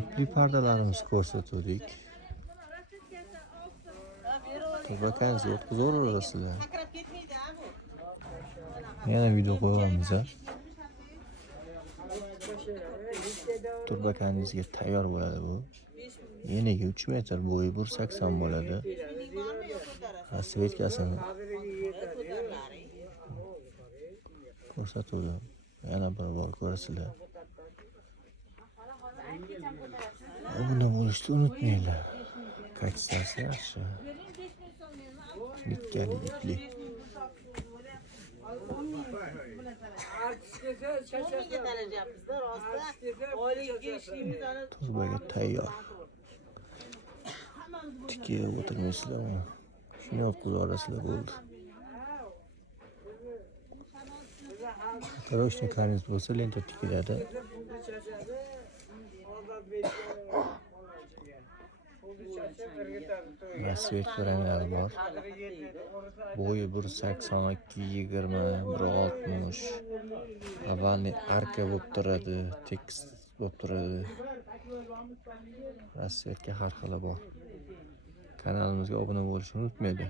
ipli pardalarimizni ko'rsatdik. Vakansiya o'tkazaverasizlar. Yana video qo'yamiz. Turbakanizga tayyor bo'ladi bu. Eniga 3 metr, bo'yi 1.80 bo'ladi. Rasvetkasini ko'rsatuvdim. Yana bir bor ko'rasizlar. Obuna bo'lishni unutmanglar. Kачествоsi yaxshi. Bitkali ipli. Turbaga tayyor. Tikib o'tirmaysizlar uni. Shuni o'tkazib olasizlar bo'ldi. Roshniklariniz bo'lsa lenta tikiladi. Rasvetka ranglari bor. Bo'yi 1.82, 20, 1.60. Avvalni arka bo'lib turadi, tekst bo'lib turadi. Rasvetka har xili bor. Kanalimizga obuna bo'lishni unutmaydi.